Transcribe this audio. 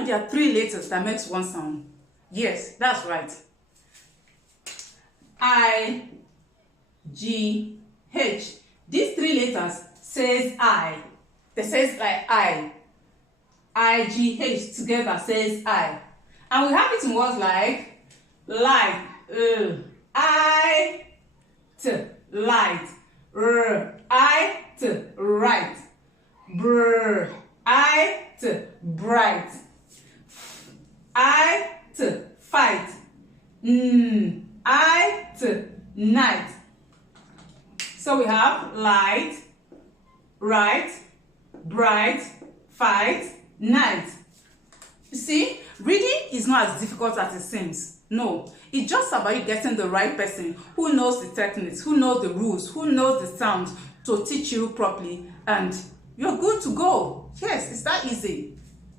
know there are 3 letters that makes one sound? Yes, that's right. I, G, H. These 3 letters says I. They says like I. I, G, H together says I. And we have it in words like light, I, T, light, I, T, right, br, I, T, bright, I, T, fight, I, T, night. So we have light, right, bright, fight, night. You see, reading is not as difficult as it seems. No, it's just about you getting the right person who knows the techniques, who knows the rules, who knows the sounds to teach you properly, and you're good to go. Yes, it's that easy.